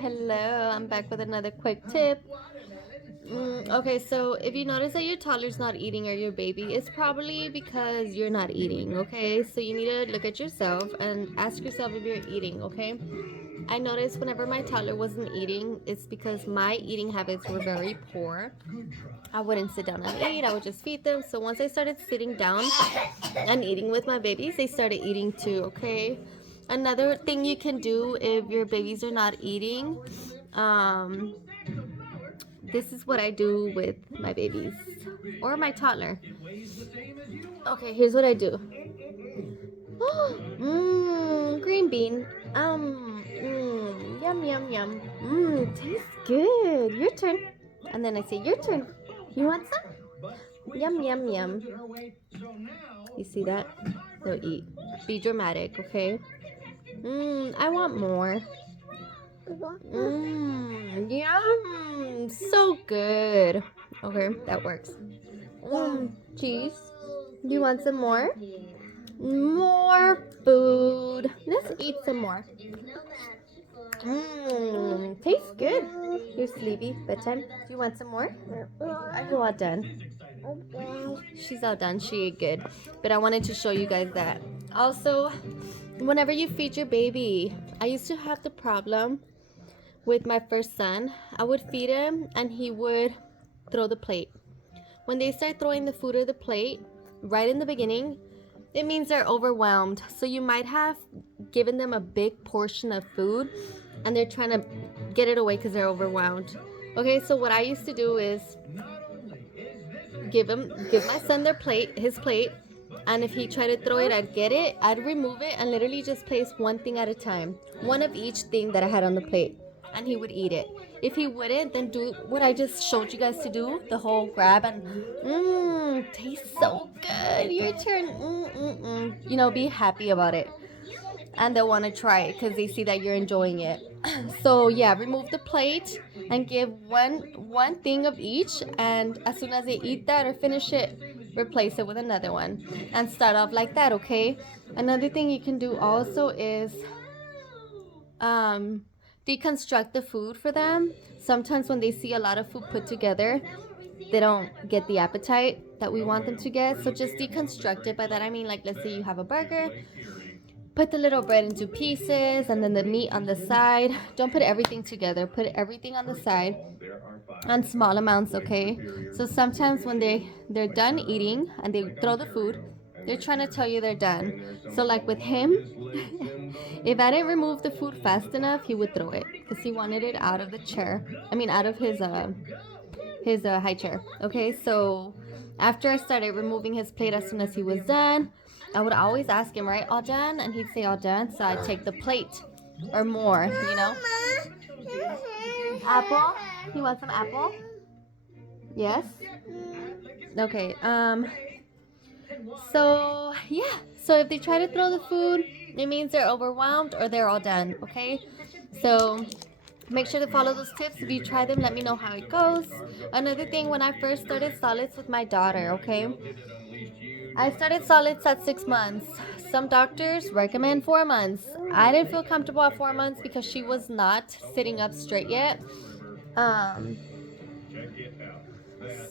Hello, I'm back with another quick tip. Okay, so if you notice that your toddler's not eating or your baby, it's probably because you're not eating, okay? So you need to look at yourself and ask yourself if you're eating, okay? I noticed whenever my toddler wasn't eating, it's because my eating habits were very poor. I wouldn't sit down and eat, I would just feed them. So once I started sitting down and eating with my babies, they started eating too, okay? Another thing you can do if your babies are not eating, um, this is what I do with my babies or my toddler. Okay, here's what I do. Green bean. Yum, yum, yum. Tastes good. Your turn. And then I say, your turn. You want some? Yum, yum, yum. You see that? They'll eat. Be dramatic, okay? I want more. Yum. So good. Okay, that works. Cheese. You want some more? More food. Let's eat some more. Tastes good. You're sleepy. Bedtime. Do you want some more? Are you all done? She's all done. She ate good. But I wanted to show you guys that. Also, whenever you feed your baby, I used to have the problem with my first son. I would feed him and he would throw the plate. When they start throwing the food or the plate right in the beginning, it means they're overwhelmed. So you might have given them a big portion of food and they're trying to get it away because they're overwhelmed. Okay, so what I used to do is give my son his plate, and if he tried to throw it, I'd get it, I'd remove it, and literally just place one thing at a time, one of each thing that I had on the plate, and he would eat it. If he wouldn't, then do what I just showed you guys to do, the whole grab and tastes so good. Your turn. Be happy about it, and they'll want to try it because they see that you're enjoying it. So yeah, remove the plate and give one thing of each, and as soon as they eat that or finish it, replace it with another one and start off like that. Okay, another thing you can do also is deconstruct the food for them. Sometimes when they see a lot of food put together, they don't get the appetite that we want them to get. So just deconstruct it. By that I mean, like, let's say you have a burger, put the little bread into pieces and then the meat on the side. Don't put everything together. Put everything on the side on small amounts, okay? So sometimes when they're done eating and they throw the food, they're trying to tell you they're done. So like with him, if I didn't remove the food fast enough, he would throw it because he wanted it out of the chair. I mean, out of his high chair. Okay, so after I started removing his plate as soon as he was done, I would always ask him, right, all done? And he'd say, all done. So I'd take the plate or more, you know? Apple? You want some apple? Yes? Okay, so yeah. So if they try to throw the food, it means they're overwhelmed or they're all done, okay? So make sure to follow those tips. If you try them, let me know how it goes. Another thing, when I first started solids with my daughter, okay? I started solids at 6 months. Some doctors recommend 4 months. I didn't feel comfortable at 4 months because she was not sitting up straight yet.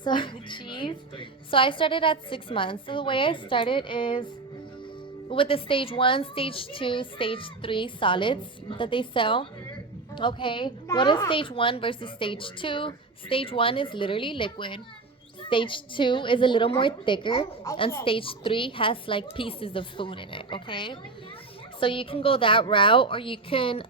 So cheese. So I started at 6 months. So the way I started is with the stage 1, stage 2, stage 3 solids that they sell. Okay, what is stage 1 versus stage 2? Stage 1 is literally liquid. Stage 2 is a little more thicker, and stage 3 has like pieces of food in it. Okay, so you can go that route, or you can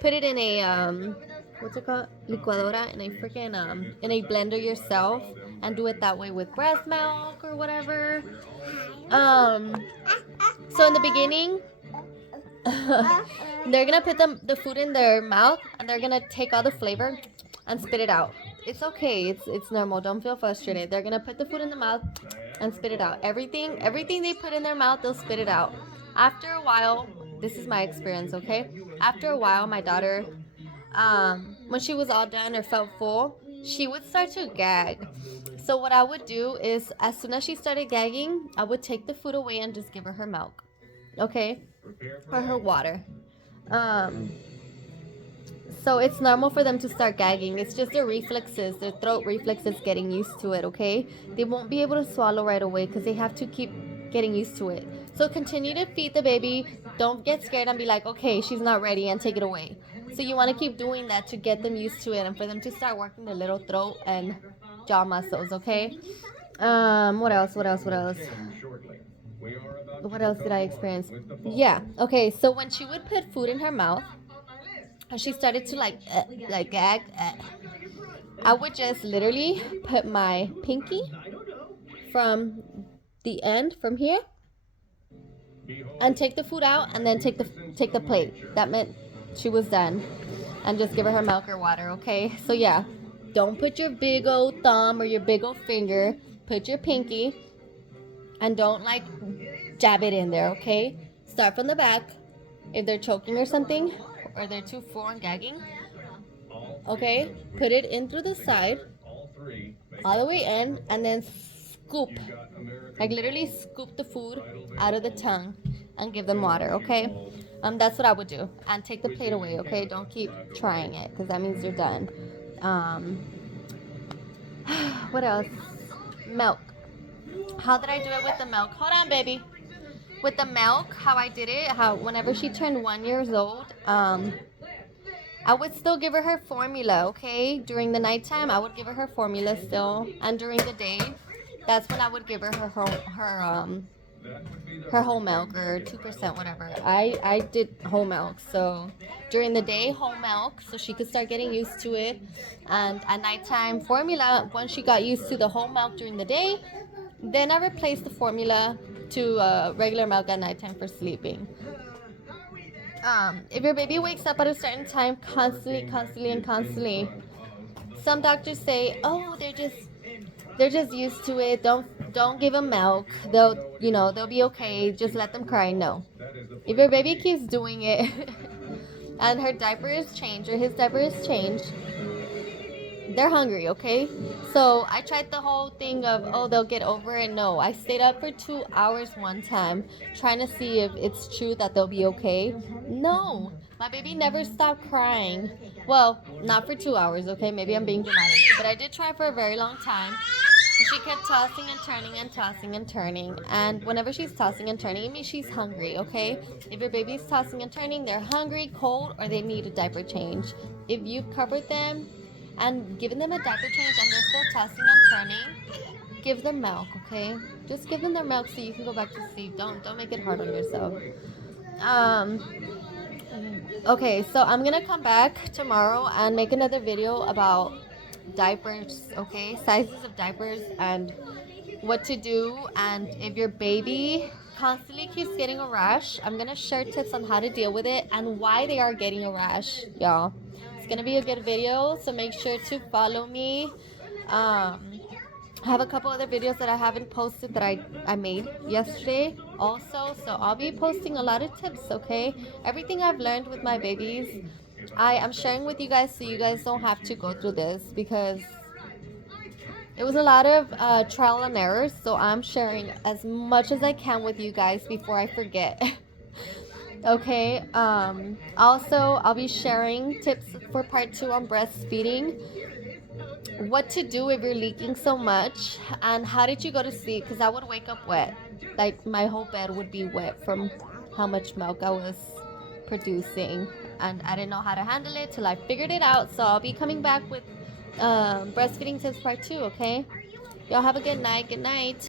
put it in a what's it called, licuadora, in a freaking in a blender yourself, and do it that way with breast milk or whatever. So in the beginning, they're gonna put the food in their mouth and they're gonna take all the flavor and spit it out. It's okay. It's normal. Don't feel frustrated. They're gonna put the food in the mouth and spit it out. Everything they put in their mouth, they'll spit it out. After a while, this is my experience, okay? After a while, my daughter, when she was all done or felt full, she would start to gag. So what I would do is, as soon as she started gagging, I would take the food away and just give her milk, okay, or her water. Um, So it's normal for them to start gagging. It's just their reflexes, their throat reflexes getting used to it, okay? They won't be able to swallow right away because they have to keep getting used to it. So continue to feed the baby. Don't get scared and be like, okay, she's not ready, and take it away. So you want to keep doing that to get them used to it and for them to start working their little throat and jaw muscles, okay? What else? What else did I experience? Yeah, okay, so when she would put food in her mouth and she started to like gag, I would just literally put my pinky from the end from here and take the food out and then take the plate. That meant she was done. And just give her milk or water, okay? So yeah, don't put your big old thumb or your big old finger. Put your pinky and don't like jab it in there, okay? Start from the back. If they're choking or something or they're too full and gagging, okay, put it in through the side all the way in and then scoop, like literally scoop the food out of the tongue and give them water, okay? That's what I would do. And take the plate away, okay? Don't keep trying it because that means you're done. What else? Milk. How did I do it with the milk? Hold on, baby. With the milk, how I did it, how whenever she turned 1 year old, I would still give her formula, okay? During the nighttime, I would give her formula still. And during the day, that's when I would give her her whole milk or 2%, whatever. I did whole milk. So during the day, whole milk, so she could start getting used to it. And at nighttime, formula, once she got used to the whole milk during the day, then I replaced the formula to regular milk at nighttime for sleeping. If your baby wakes up at a certain time constantly, some doctors say, oh, they're just used to it. Don't give them milk. They'll be okay. Just let them cry. No. If your baby keeps doing it and her diaper is changed or his diaper is changed, they're hungry, okay? So I tried the whole thing of, oh, they'll get over it. No, I stayed up for 2 hours one time trying to see if it's true that they'll be okay. No, my baby never stopped crying. Well, not for 2 hours, okay? Maybe I'm being dramatic, but I did try for a very long time. She kept tossing and turning and tossing and turning. And whenever she's tossing and turning, it means she's hungry, okay? If your baby's tossing and turning, they're hungry, cold, or they need a diaper change. If you've covered them and given them a diaper change and they're still tossing and turning, give them milk, okay? Just give them their milk so you can go back to sleep. Don't make it hard on yourself. Okay, so I'm gonna come back tomorrow and make another video about diapers, okay? Sizes of diapers and what to do. And if your baby constantly keeps getting a rash, I'm gonna share tips on how to deal with it and why they are getting a rash, y'all. It's gonna be a good video, so make sure to follow me. I have a couple other videos that I haven't posted that I made yesterday also, so I'll be posting a lot of tips, okay? Everything I've learned with my babies, I am sharing with you guys so you guys don't have to go through this, because it was a lot of trial and errors, so I'm sharing as much as I can with you guys before I forget. Okay, also I'll be sharing tips for part 2 on breastfeeding, what to do if you're leaking so much, and how did you go to sleep, because I would wake up wet, like my whole bed would be wet from how much milk I was producing, and I didn't know how to handle it till I figured it out. So I'll be coming back with breastfeeding tips part 2, okay? Y'all have a good night.